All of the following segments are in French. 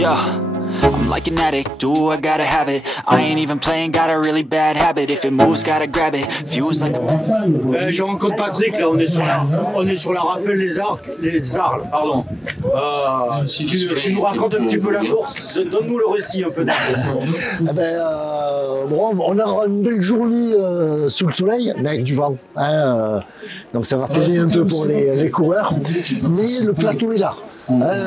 Yeah, I'm like an addict, do I gotta have it. I ain't even playing, got a really bad habit. If it moves, gotta grab it, fuse like a... Je rencontre Patrick, là, on est sur la Raphaël les Arles, pardon. Tu nous racontes un petit peu la course, donne-nous le récit un peu de la course. Bon, on a une belle journée sous le soleil, mais avec du vent. Donc ça va peiner un peu pour les coureurs, mais le plateau est là.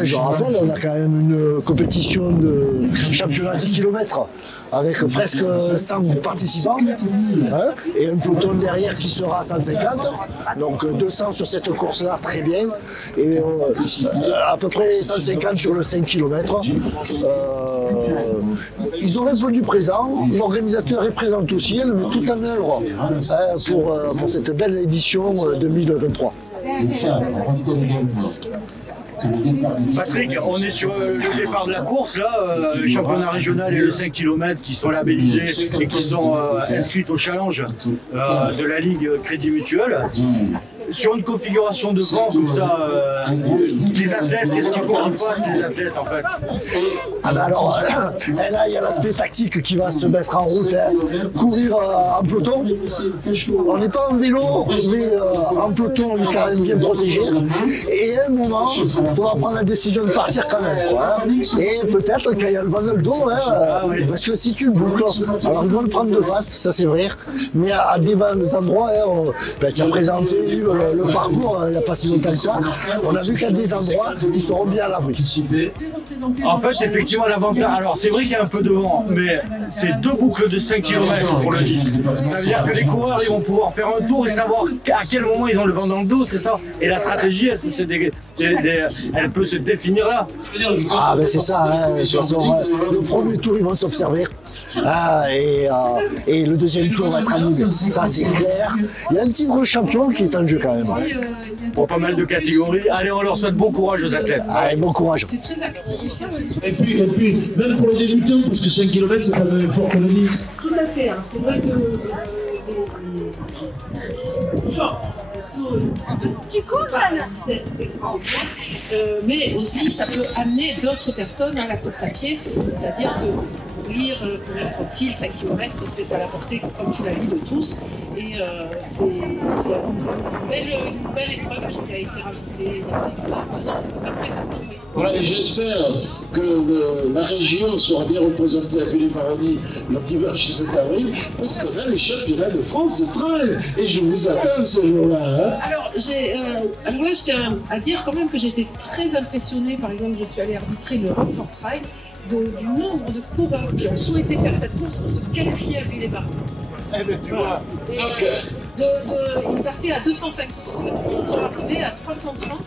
Je rappelle, on a quand même une compétition de championnat 10 km avec presque 100 participants et un peloton derrière qui sera à 150, donc 200 sur cette course-là, très bien, et à peu près 150 sur le 5 km. Ils ont répondu présent, l'organisateur est présent aussi, elle met tout en œuvre pour cette belle édition 2023. Patrick, on est sur le départ de la course, là, le championnat régional et le 5 km qui sont labellisés et qui sont inscrits au challenge de la Ligue Crédit Mutuel. Sur une configuration de vent comme ça, les athlètes, qu'est-ce qu'il faut qu'ils fassent les athlètes en fait? Alors là, il y a l'aspect tactique qui va se mettre en route, courir en peloton. On n'est pas en vélo, mais en peloton, on est quand même bien protégé. Et à un moment, il faudra prendre la décision de partir quand même. Et peut-être quand il y a le vent dans le dos, parce que si tu le boucles, alors ils vont le prendre de face, ça c'est vrai, mais à des endroits, tu as présenté le parcours il n'y a pas si longtemps que ça, on a vu qu'à des endroits, ils seront bien à l'abri. En fait, effectivement, l'avantage, alors c'est vrai qu'il y a un peu de vent, mais c'est 2 boucles de 5 km pour le 10. Ça veut dire que les coureurs, ils vont pouvoir faire un tour et savoir à quel moment ils ont le vent dans le dos, c'est ça. Et la stratégie, elle peut se définir là. Ah ben c'est ça, de toute façon, le premier tour, ils vont s'observer. Et le deuxième tour va être à nous. Ça c'est clair. Il y a un titre de champion qui est en jeu quand même. Pour pas mal de catégories. Allez, on leur souhaite bon courage aux athlètes. Allez, bon courage. C'est très actif. Et puis, même pour les débutants, parce que 5 km, c'est quand même fort pour le 10. Tout à fait. Hein. C'est vrai que tu cours, mais aussi, ça peut amener d'autres personnes à la course à pied. C'est-à-dire que courir tranquille, 5 km, c'est à la portée, comme tu l'as dit, de tous. Et c'est une belle épreuve qui a été rajoutée il y a 2 ans à peu près. Voilà, et j'espère que la région sera bien représentée à Villers-Maroni le dimanche 7 avril, parce qu'on a les championnats de France de trail. Et je vous attends ce jour-là. Alors là, je tiens à dire quand même que j'étais très impressionnée. Par exemple, je suis allée arbitrer le Rockford Trail, du nombre de coureurs qui ont souhaité faire cette course pour se qualifier à Villers-Maroni. Eh ben, tu vois. Donc, ils partaient à 250, ils sont arrivés à 330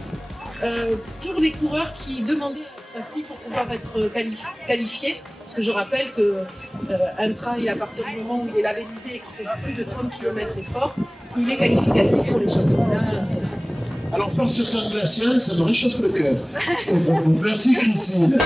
pour les coureurs qui demandaient à être inscrits pour pouvoir être qualifiés. Parce que je rappelle qu'un trail, à partir du moment où il est labellisé et qui fait plus de 30 km d'effort, il est qualificatif pour les championnats. Alors, par ce temps glacial, ça me réchauffe le cœur. Merci, Christine.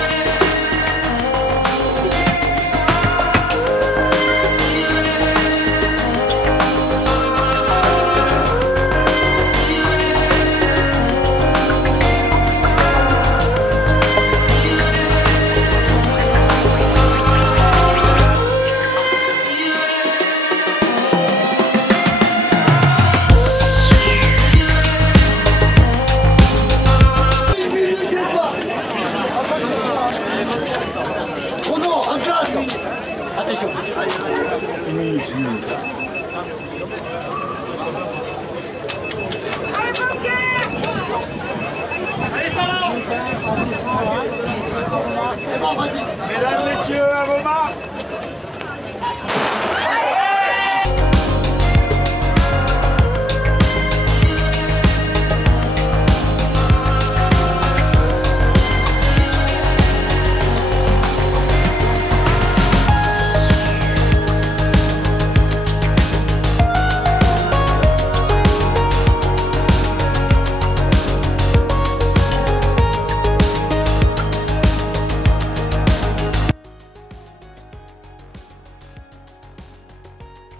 Mesdames, messieurs, à vos marques.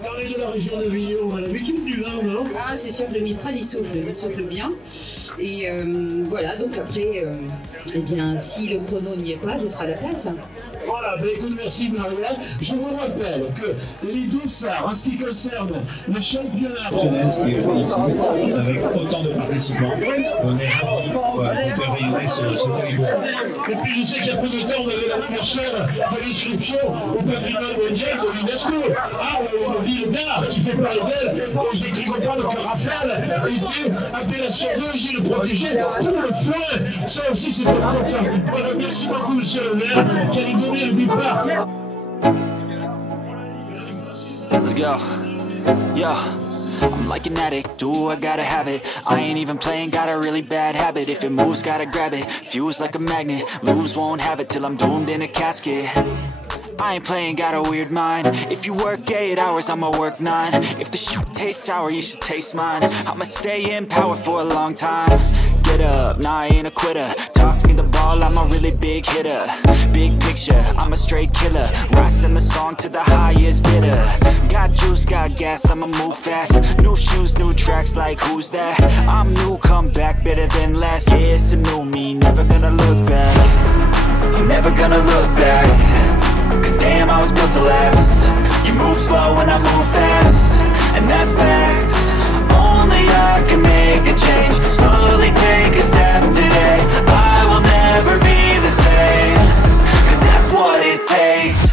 Parler de la région de Avignon, on a l'habitude du vin, non? Ah, c'est sûr que le Mistral, il souffle bien. Et voilà, donc après, eh bien, si le chrono n'y est pas, ce sera la place. Voilà, ben écoute, merci Marie-Hélène. Je vous rappelle que les Dossards, en ce qui concerne le championnat ce qui est possible avec autant de participants. On est ravis pour faire rayonner ce territoire. Et puis je sais qu'il y a peu de temps, on avait la personne de l'inscription au patrimoine mondial de l'UNESCO. Ah, la ville d'art qui fait parler d'elle. J'ai cru comprendre que Raphaël était appellation 2, j'ai le protégé pour le foin. Ça aussi, c'est important. Voilà, merci beaucoup, monsieur le maire, qui a donné le départ. Let's go. Yo, I'm like an addict, do I gotta have it. I ain't even playing, got a really bad habit. If it moves, gotta grab it, fuse like a magnet. Lose, won't have it till I'm doomed in a casket. I ain't playing, got a weird mind. If you work 8 hours, I'ma work 9. If the shit tastes sour, you should taste mine. I'ma stay in power for a long time. Get up, nah, I ain't a quitter. Toss me the ball, I'm a really big hitter. Big picture, I'm a straight killer. Rising the song to the highest bidder. Got juice, got gas, I'ma move fast. New shoes, new tracks, like who's that? I'm new, come back, better than last. Yeah, it's a new me, never gonna look back. I'm never gonna look back. Cause damn, I was built to last. You move slow and I move fast, and that's facts. Only I can make a change. Slowly take a step today. I will never be the same. Cause that's what it takes.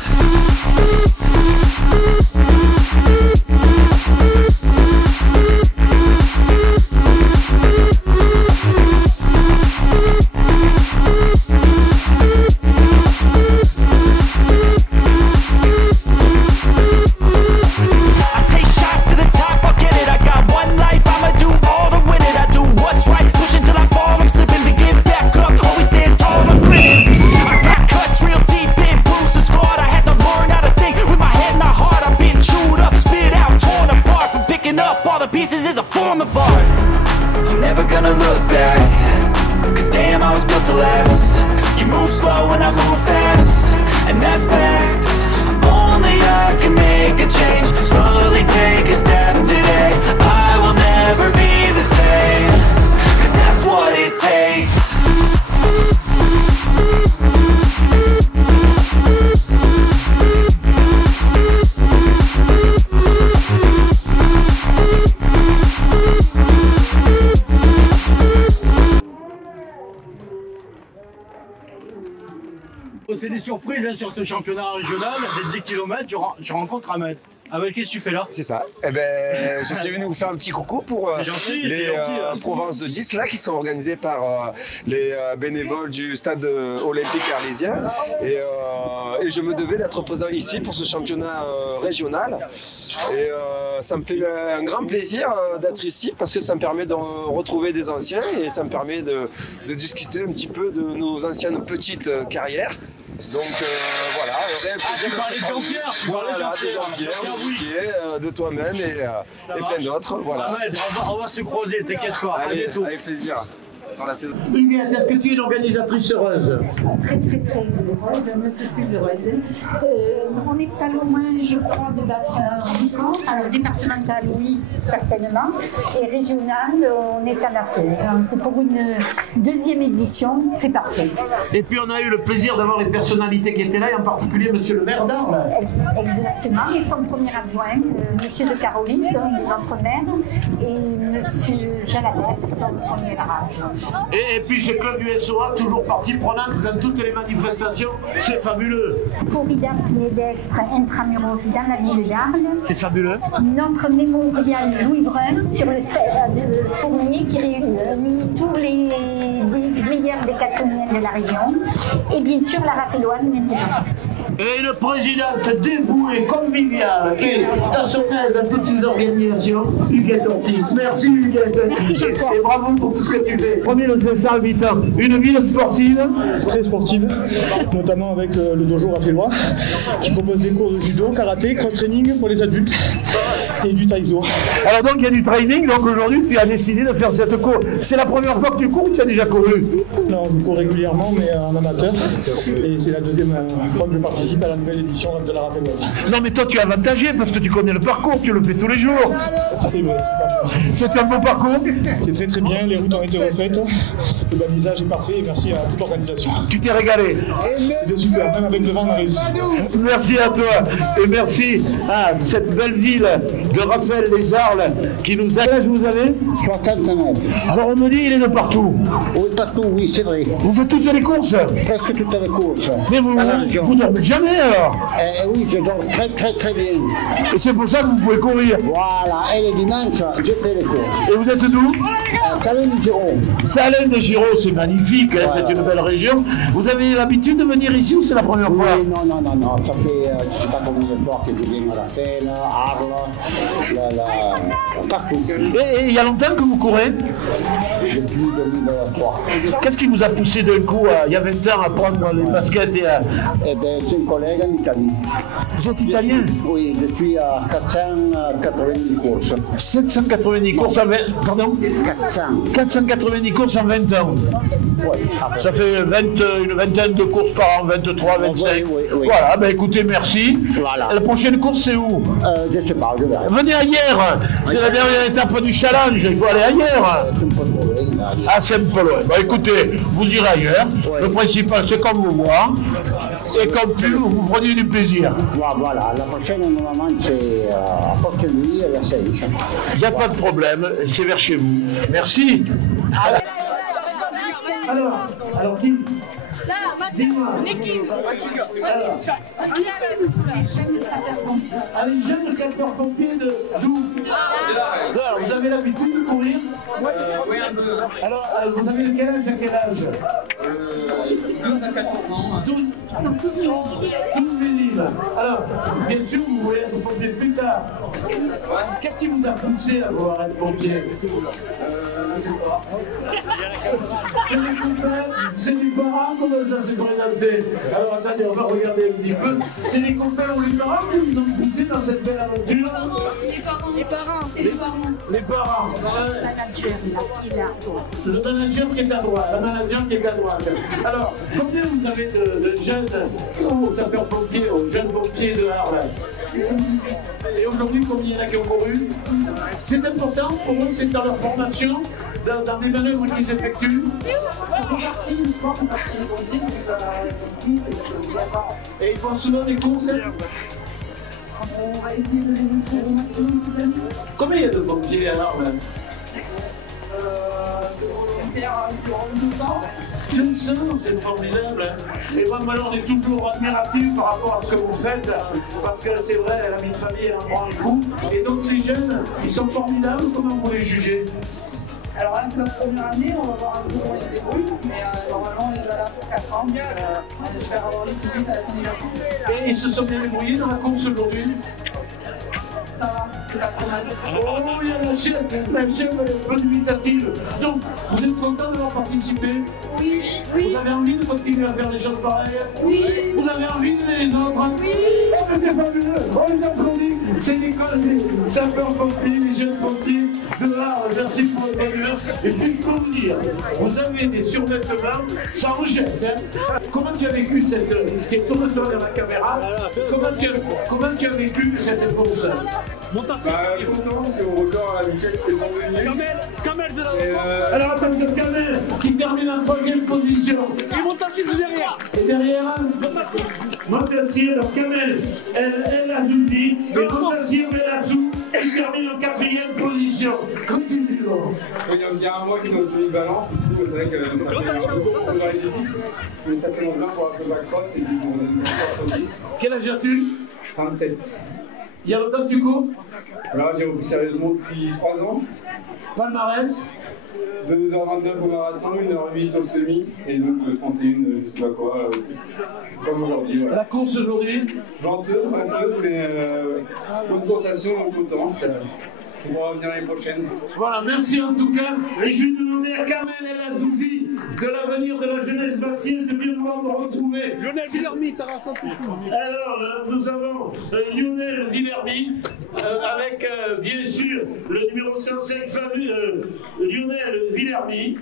C'est des surprises hein, sur ce championnat régional, des 10 km, je rencontre Ahmed. Ahmed, qu'est-ce que tu fais là? C'est ça. Eh ben, je suis venu vous faire un petit coucou pour les Provences de 10 là, qui sont organisées par les bénévoles du stade olympique arlésien. Et je me devais d'être présent ici pour ce championnat régional. Et ça me fait un grand plaisir d'être ici parce que ça me permet de retrouver des anciens et ça me permet de discuter un petit peu de nos anciennes petites carrières. Donc voilà, un réel plaisir. Tu parlais de Jean-Pierre, de toi-même et plein d'autres. Voilà. Ahmed, on va se croiser, t'inquiète pas. Allez, à bientôt. avec plaisir. Sur la saison. Huguette, est-ce que tu es une organisatrice heureuse? Très heureuse, un peu plus heureuse. On n'est pas loin, je crois, de battre un record. Alors départemental, oui, certainement. Et régional, on est à la paix. Pour une deuxième édition, c'est parfait. Et puis on a eu le plaisir d'avoir les personnalités qui étaient là, et en particulier monsieur le maire d'Arles. Exactement, et son premier adjoint, monsieur de Carolis, notre maire, et monsieur Jalabert, son premier adjoint. Et puis ce club du SOA, toujours partie prenante dans toutes les manifestations, c'est fabuleux. Corrida pédestre intramuros dans la ville d'Arles. C'est fabuleux. Notre mémorial Louis Brun sur le stade Fournier qui réunit tous les meilleurs décathloniens de la région. Et bien sûr la Raffeloise maintenant. Et une présidente dévouée, conviviale, qui est à son aise dans toutes ces organisations, Huguette Ortiz. Merci Huguette. Merci et bravo pour tout ce que tu fais. Premier le César Vitin, une ville sportive. Très sportive, notamment avec le dojo Raffelois, qui propose des cours de judo, karaté, cross-training pour les adultes et du taïso. Alors donc il y a du training, donc aujourd'hui tu as décidé de faire cette cour. C'est la première fois que tu cours ou tu as déjà couru? Non, je cours régulièrement mais en amateur et c'est la deuxième fois que je participe. participe à la nouvelle édition de la Rafeloise. Non mais toi tu es avantagé parce que tu connais le parcours, tu le fais tous les jours. C'est vrai, c'est un bon parcours. C'est très très bien, les routes ont été refaites, le balisage est parfait et merci à toute l'organisation. Tu t'es régalé. C'était super, même avec le vent on a réussi. Merci à toi et merci à cette belle ville de Raphaël-les-Arles qui nous a... Quel âge vous avez? 69. Alors on me dit il est de partout. Oui, partout, oui, c'est vrai. Vous faites toutes les courses? Presque toutes les courses. Mais vous dormez jamais alors? Oui, je dors très très très bien. Et c'est pour ça que vous pouvez courir? Voilà, et le dimanche, je fais les courses. Et vous êtes d'où? Salène-de-Giraud. Salène-de-Giraud, c'est magnifique, hein, c'est une belle région. Vous avez l'habitude de venir ici ou c'est la première fois? Oui, non, ça fait, je ne sais pas combien de fois que je viens à la Seine, à Arles, partout. Et il y a longtemps que vous courez? Depuis 2003. Qu'est-ce qui vous a poussé d'un coup, il y a 20 ans, à prendre les baskets et à... Eh bien, j'ai un collègue en Italie. Vous êtes italien? Oui, je suis à 490 courses. 790 courses en 20... Pardon? 490 courses en 20 ans. Oui. Ça fait une vingtaine de courses par an, 23, 25. Oui. Voilà, ben écoutez, merci. Voilà. La prochaine course, c'est où? Je sais pas, je verrai. Venez ailleurs. C'est la dernière étape du challenge, il faut aller ailleurs. Ah, c'est un peu loin. Bah écoutez, vous irez ailleurs. Ouais. Le principal, c'est comme vous voir. Et comme plus, vous prenez du plaisir. Voilà, la prochaine, normalement, c'est à Porte-Nuit, à la Seine. Il n'y a pas de problème, c'est vers chez vous. Merci. Alors, dis-moi. Les jeunes sapeurs-pompiers d'où? Alors, vous avez l'habitude de courir? Oui, un peu. Alors, vous avez quel âge à quel âge? 12 à 14 ans. 12? Ils sont tous nuls. Alors, bien sûr, vous voulez être pompier plus tard. Qu'est-ce qui vous a poussé à vouloir être pompier? Je sais pas. C'est les copains, c'est les parents, comment ça s'est présenté? Alors attendez, on va regarder un petit peu. C'est les copains ou les parents qui vous ont poussé dans cette belle aventure? Les parents. Les parents. Le manager, là, qui est à droite. Le manager qui est à droite, la manager qui est à droite. Alors, combien vous avez de jeunes ou sapeurs-pompiers, aux jeunes pompiers de Arles? Et aujourd'hui, combien il y en a qui ont couru? C'est important pour eux, c'est dans leur formation, dans les manœuvres qu'ils effectuent. Et ils font souvent des courses. On va essayer de les inscrire au maximum toute l'année. Combien il y a de pompiers à Arles? C'est formidable. Et moi, on est toujours admiratif par rapport à ce que vous faites, parce que c'est vrai, la vie de famille, elle en prend un coup. Et donc, ces jeunes, ils sont formidables. Comment vous les jugez? Alors là, c'est notre première année, on va voir un peu comment ils se débrouillent, mais normalement, on est déjà là pour 4 ans, on espère avoir les 18 à la fin du mois. Et ils se sont bien débrouillés dans la course aujourd'hui? Ça va, c'est pas trop mal. Oh, il y a la chef elle est pas dubitative. Donc, vous êtes content d'avoir participé? Oui. Vous avez envie de continuer à faire des choses pareilles? Oui. Vous avez envie de les autres? Oui. Oh, mais c'est fabuleux. On les applaudit. C'est l'école des sapeurs-pompiers, les jeunes pompiers de l'art. Merci pour votre honneur. Et puis, pour vous dire, vous avez des survêtements sans gêne. Hein? Comment tu as vécu cette... Tourne-toi vers la caméra. Comment tu as vécu cette course? Je suis content parce que mon record à la mutuelle c'était parvenu. Kamel de la défense. Alors attention, Kamel qui termine en 3e position. Et Montassi derrière. Et derrière Montassi, alors Kamel, elle a Zouzi. Et Montassi, Belassou qui termine en 4e position. Continue. Il y a un mois qui est dans le semi-balance. Du coup, c'est vrai que ça fait un peu difficile. Mais ça s'annonce bien pour la Cobra Cross et puis pour le 70. Quel âge as-tu? 27. Il y a longtemps que tu cours? Là, j'ai repris sérieusement depuis 3 ans. Palmarès? 2h29 au marathon, 1h08 au semi, et donc 31, je sais pas quoi, comme aujourd'hui. Ouais. La course aujourd'hui? Venteuse, mais bonne sensation, donc content. On va revenir l'année prochaine. Voilà, merci en tout cas. Et je vais demander à Kamel El Azouzi de l'avenir de la jeunesse bastienne de bien vouloir me retrouver. Lionel Villermy, t'as rassenti. Alors, nous avons Lionel Villermy avec bien sûr le numéro 105, Lionel Villermy.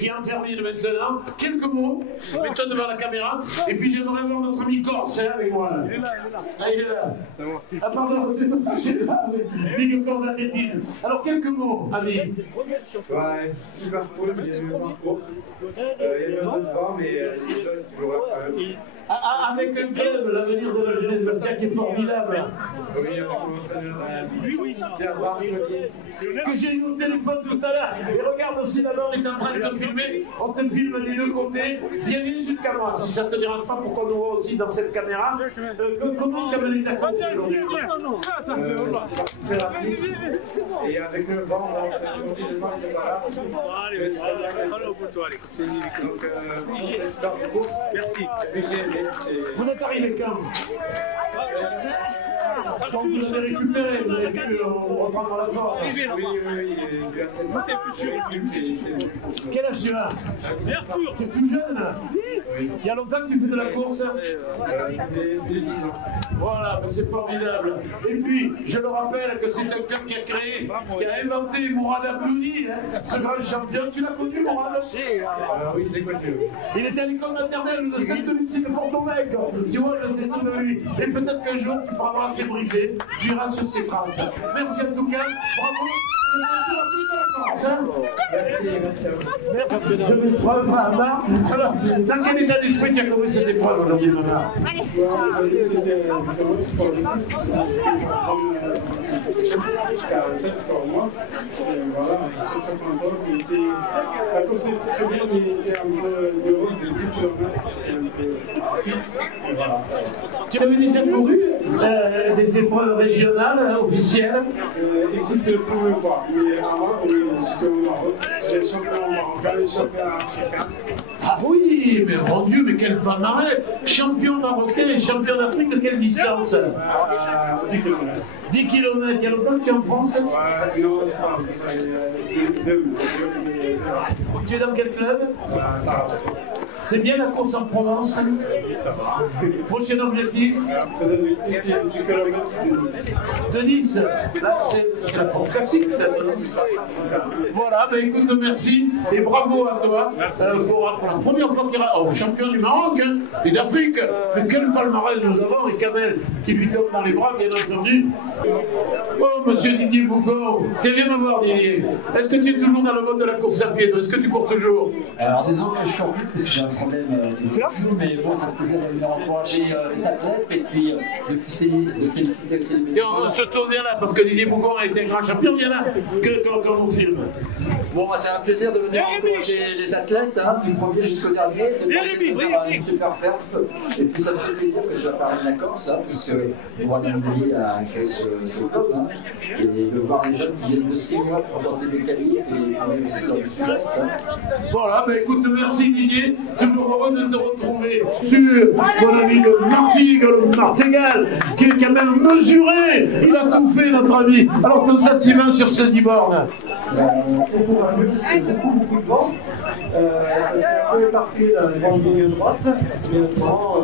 qui en termine maintenant. Quelques mots, mets-toi devant la caméra, et puis j'aimerais voir notre ami Corse avec moi. Là. Il est là. Ah, il est là. C'est moi. Ah, pardon, c'est là. Big Corse athlétisme. Alors, quelques mots, ami. Ouais, c'est super cool, il y a eu un cours. Il y a eu un peu de vent, mais c'est toujours avec un club, l'avenir de la jeunesse Bastia qui est formidable. Oui, avec mon entraîneur Pierre Bartoli. Que j'ai eu au téléphone tout à l'heure. Et regarde aussi là-bas, on est en train de te filmer. On te filme des deux côtés. Viens jusqu'à moi, si ça ne te dérange pas, pour qu'on nous voit aussi dans cette caméra. Comment tu as mené ta course aujourd'hui? Et avec le vent, aujourd'hui le vent n'était pas là. Donc, dans la course. Merci. Vous êtes arrivé quand? Donc vous avez récupéré, vous avez pu reprendre la forme. Oui, Quel âge tu as? Arthur, tu es tout jeune? Il y a longtemps que tu fais de la course? 10 ans. Voilà, c'est formidable. Et puis, je le rappelle que c'est un club qui a créé, qui a inventé Mourad Abdouni, hein, ce grand champion. Tu l'as connu, Mourad? Oui, je l'ai connu. Il était à l'école maternelle de Sainte-Lucie de Porto-Mec. Tu vois, je sais tout de lui. Et peut-être qu'un jour, tu prendras ses brisés, tu iras sur ses traces. Merci en tout cas. Bravo. Merci à vous. Merci. Je vais prendre à Amar. Alors, dans quel état d'esprit tu as commencé cette épreuve aujourd'hui, Amar? C'est un test pour moi. Voilà, c'est simplement la course était très bien, mais il était un peu de haut de 10 km. C'était un peu rapide. Voilà, ça va. Tu avais déjà couru des épreuves régionales, officielles? Ici, c'est la première fois. Mais avant, j'étais au Maroc. J'étais champion marocain et champion africain. Ah oui, mais mon Dieu, mais quel palmarès! Champion marocain et champion d'Afrique de quelle distance? 10 km. 10 km, il y a longtemps que tu es en France? Ouais, non, c'est pas Tu es dans quel club? C'est bien la course en Provence? Oui, ça va. Prochain objectif? C'est 10 km de Nice. De Nice? Là, c'est la course classique peut-être? C'est ça. Voilà, ben écoute, merci et bravo à toi pour la première fois qu'il est champion du Maroc hein, et d'Afrique. Mais quel palmarès nous avons et Kamel qui lui tombe dans les bras, bien entendu. Oh, monsieur Didier Bougon, tu viens me voir, Didier. Est-ce que tu es toujours dans le mode de la course à pied? Est-ce que tu cours toujours? Alors, désolé que je cours plus parce que j'ai un problème de mais bon, ça me plaisir de venir encourager les athlètes et puis de féliciter aussi les médias. On se tourne là parce que Didier Bougon a été un grand champion, il y en a quand on filme. Bon, c'est un plaisir de venir encourager les athlètes, hein, du premier jusqu'au dernier, de faire une super perf. Et puis ça me fait plaisir que je dois parler de la Corse, hein, puisque Mourad Abdouni a créé ce club, hein, et de voir les jeunes qui viennent de 6 mois pour tenter des qualifs et pour aller aussi dans le sud-est. Hein. Voilà, ben écoute, merci Didier, toujours heureux de te retrouver sur mon ami le Martigues, le Martégal, qui est quand même mesuré, il a tout fait notre ami. Alors ton sentiment sur ce 10 bornes? Courageux parce qu'il y a beaucoup de vent. Ça s'est un peu éparpillé dans la grande ligne droite, mais autrement,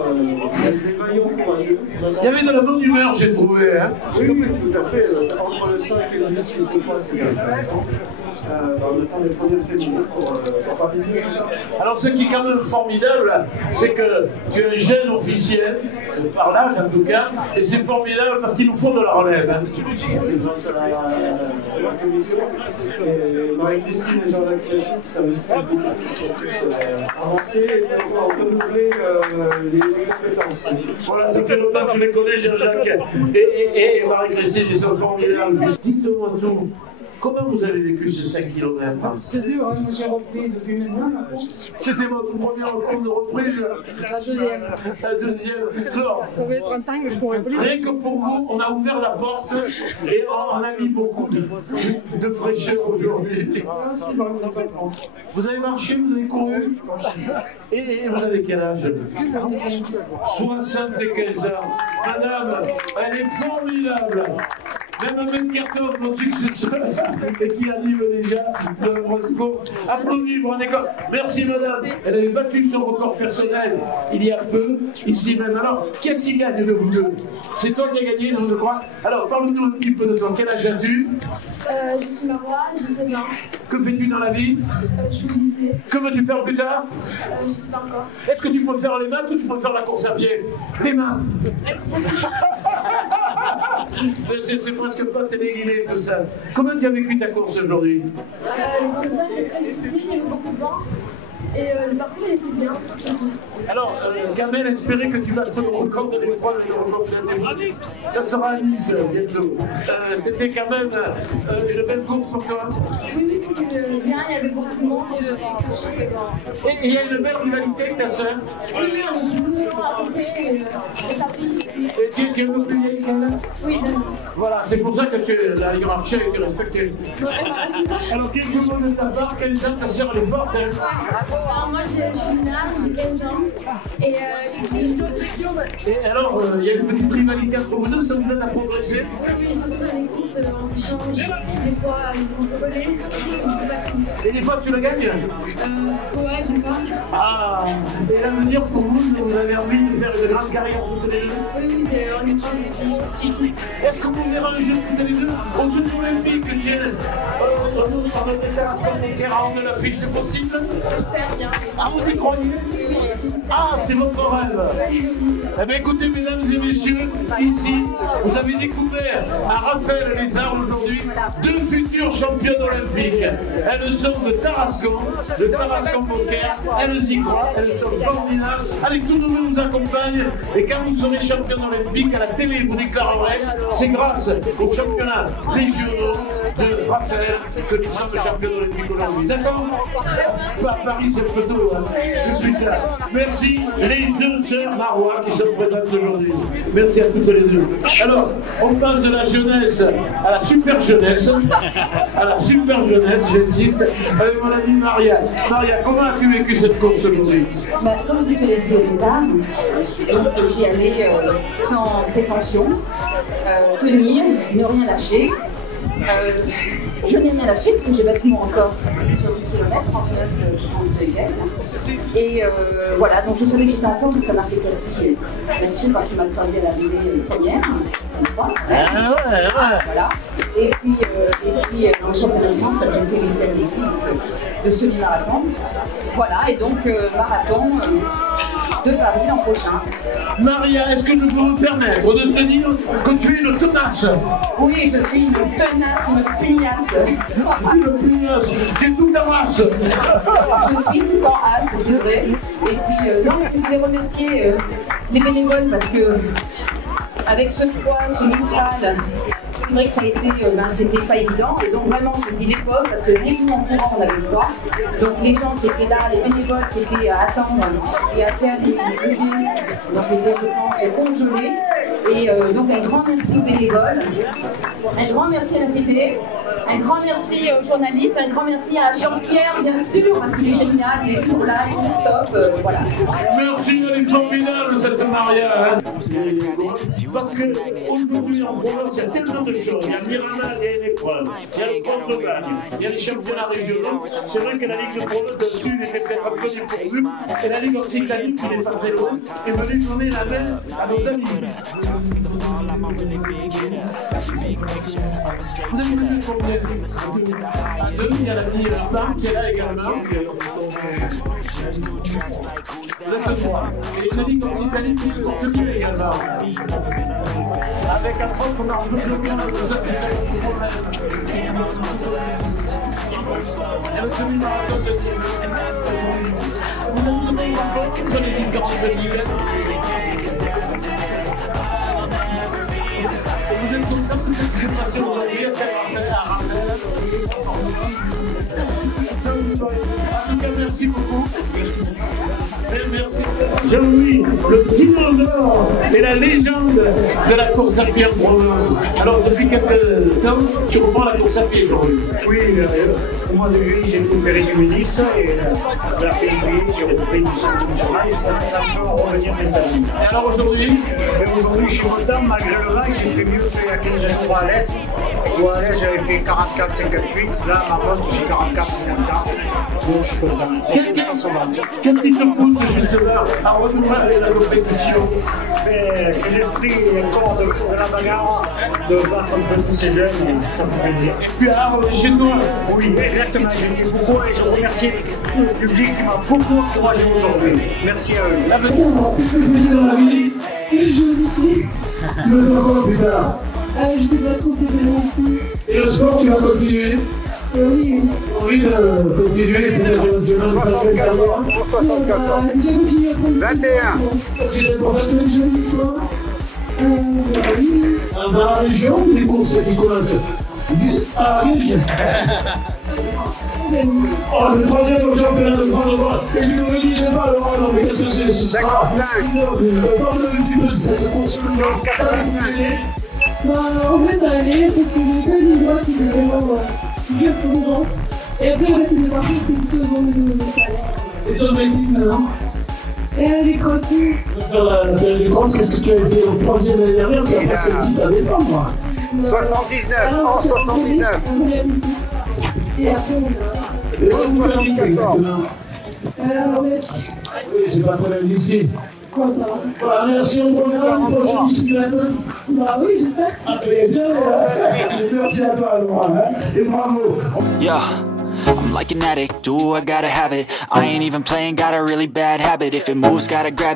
c'est des vaillants courageux. Il y avait de la bonne humeur, j'ai trouvé. Hein. Oui, tout à fait. Entre le 5 et le 10, il faut pas, c'est intéressant. On attend des premiers féminines pour parler de tout ça. Alors, ce qui est quand même formidable, c'est qu'un jeune officiel, par l'âge en tout cas, et c'est formidable parce qu'il nous faut de la relève. Hein. C'est grâce à la commission. Et Marie-Christine et Jean-Jacques Lachou qui s'investissent beaucoup pour avancer et pouvoir renouveler les compétences. Voilà, ça fait longtemps que tu les connais, Jean-Jacques et Marie-Christine, ils sont formidables. Dites-moi tout. Comment vous avez vécu ces 5 km? C'est dur, hein, moi j'ai repris depuis maintenant. C'était votre première rencontre de reprise? La deuxième. La deuxième. Alors, ça fait 30 ans que je courais plus. Rien que pour vous, on a ouvert la porte et on a mis beaucoup de fraîcheur aujourd'hui. Vous avez marché, vous avez couru? Et vous avez quel âge? 75 ans. Madame, elle est formidable. même un même carton, mon successeur, et qui anime déjà le Roscoe. Applaudis pour un école. Merci madame. Elle avait battu son record personnel il y a peu, ici même. Alors, qu'est-ce qui gagne de vous deux? C'est toi qui as gagné, non, je crois. Alors, parle-nous un petit peu de toi. Quel âge as-tu? Je suis Marois, j'ai 16 ans. Que fais-tu dans la vie? Je suis au lycée. Que veux-tu faire plus tard? Je ne sais pas encore. Est-ce que tu préfères les maths ou tu préfères la course à pied? Tes maths. La course à pied. C'est presque pas téléguidé tout ça. Comment tu as vécu ta course aujourd'hui? Les conditions étaient très difficiles, il y avait beaucoup de vent. Et le parcours il était bien. Alors, Kamel espérait que tu battes le record de l'épreuve du record de la. Ça sera à Nice bientôt. C'était quand même une belle course pour toi. Oui, c'était bien, il y avait beaucoup de monde et le vent. Et il y a une belle rivalité avec ta sœur. Oui, on joue à côté et ça pisse. Et tu es un peu plus vieille qu'elle? Oui, voilà, c'est pour ça que la hiérarchie a été respectée. Alors, quelques mots de ta part, quelle est ta sœur, elle est forte, hein? Alors, moi, je suis Nina, j'ai 15 ans. Et alors, il y a une petite rivalité entre vous deux, ça vous aide à progresser? Oui, surtout dans les courses, on s'échange. Des fois, on se relaie, on se patine. Et des fois, tu la gagnes? Ouais, des fois. Ah, et l'avenir pour vous avez envie de faire une grande carrière toutes les deux? Oui, on est pas aussi. Est-ce que vous verrez un jeu toutes les deux aux Jeux Olympiques qui viennent par le départ de la fille, c'est possible? J'espère bien. Ah, vous y croyez? Oui. Ah, c'est votre rêve. Eh bien, écoutez, mesdames et messieurs, ici, vous avez découvert à Raphaël Lézard aujourd'hui deux futures championnes olympiques. Elles sont de Tarascon Poker. Elles y croient, elles sont formidables. Allez, tout le monde nous accompagne. Et quand vous serez championne olympique, à la télé, vous déclarerez, c'est grâce aux championnats régionaux de Raphaël que nous sommes championnes olympiques aujourd'hui. D'accord? À Paris, c'est le photo, hein. Tout de suite là. Merci les deux sœurs Marois qui sont présentes aujourd'hui. Merci à toutes les deux. Alors, on passe de la jeunesse à la super jeunesse. À la super jeunesse, j'insiste, avec mon amie Maria. Maria, comment as-tu vécu cette course aujourd'hui? Comme je te l'ai dit au départ, j'y allais sans prétention, tenir, ne rien lâcher. Je n'ai rien lâché parce que j'ai battu mon record sur 10 km, 39, 32 et quelques. Et voilà, donc je savais que j'étais en forme parce que Marseille Cassis, même si quand je m'attendais à l'arrivée première, voilà. Et puis dans le championnat de France, j'ai fait une telle ici de semi-marathon. Voilà, et donc marathon de Paris l'an prochain. Maria, est-ce que je peux me permettre de te dire que tu es une tenace? Oui, je suis une tenace, une pugnace. Une pugnace, tu es toute en race. Je suis tout en race, c'est vrai. Et puis, non, je voulais remercier les bénévoles parce que avec ce froid, ce Mistral, c'est vrai que ça a été, c'était pas évident. Et donc vraiment, je dis les pauvres parce que rien que nous en courant, on avait froid. Donc les gens qui étaient là, les bénévoles qui étaient à attendre et à faire des buildings, donc étaient, je pense, congelés. Et donc un grand merci aux bénévoles, un grand merci à la Fédé, un grand merci aux journalistes, un grand merci à Jean-Pierre, bien sûr, parce qu'il est génial, il est toujours là, il est toujours top, voilà. Merci, elle est formidable cette Maria. Hein. Parce qu'aujourd'hui en province, il y a tellement de choses. Il y a Miramar, il y a une épreuve, il y a le compte de bagne, il y a les championnats régionaux. C'est vrai que la Ligue de province de Sud était peut-être un peu dépourvue, et la Ligue Occitanie, qui n'est pas très loin, est venue tourner la main à nos amis. Vous avez vu combien? À deux, il y a la fille Lamar qui est là également. Vous êtes trois. Et une Ligue Occitanie qui se porte bien également. Avec un propre marge de bloquage, ça c'est un problème. Et le semi-marathon de Sylvain. Vous avez donné une porte, vous avez dit quand je vais dire. Vous êtes content de cette présentation aujourd'hui à Saint-Raphaël? En tout cas, merci beaucoup. Merci. Jean-Louis, le petit d'or et la légende de la course à pied en Provence. Alors, depuis quelques temps, tu reprends la course à pied, Jean-Louis. Oui, au mois de juillet, j'ai coopéré du ministre et à la fin juillet, j'ai repris du centre de chemin et je commence un peu à revenir maintenant. Et alors aujourd'hui? Aujourd'hui, je suis content, malgré le vent, j'ai fait mieux qu'il y a 15 jours à l'Est. Où à l'Est, j'avais fait 44-58. Là, à ma montre, j'ai 44-54. Donc, je suis content. Qu'est-ce qui te pousse justement à renouveler la compétition? C'est l'esprit et le corps de la bagarre, de battre un peu tous ces jeunes, ça me fait plaisir. Et puis alors, chez toi? Oui, exactement, j'ai dit beaucoup et je remercie le public qui m'a beaucoup encouragé aujourd'hui. Merci à eux. L'avenir, dans la vie, Et je aussi. tu veux faire quoi plus tard? Je sais pas trop aussi. Et le sport, tu vas continuer? Oui. Envie de continuer, peut-être éventuellement de faire une carrière? 74. J'ai continué à prendre 21. C'est pour faire une jolie fois? Oui. Dans la région, les courses qui commencent à Riche. Oh, le troisième au championnat de France. Et tu me dis, je sais pas, alors, non, mais qu'est-ce que c'est? Ce sera 55. Parle un petit peu de cette course. 85. En fait, ça allait parce que j'ai que une voix qui était vraiment dur pour moi. Et après, le reste des parcours, c'est plutôt bon de ça. Et ton objectif maintenant? Et les crosses. Les crosses, qu'est-ce que tu avais fait au troisième l'année dernière? Tu as presque le titre à défendre. 79, en 79. Et après, et où tu as dit exactement? merci. Oui, c'est pas très bien ici. Quoi, ça va? Voilà, merci, on reviendra une prochaine bicyclette. Bah oui, j'espère. Ah, bien, merci à toi, alors, et bravo. Yeah. I'm like an addict, do I gotta have it. I ain't even playing, got a really bad habit. If it moves, gotta grab it.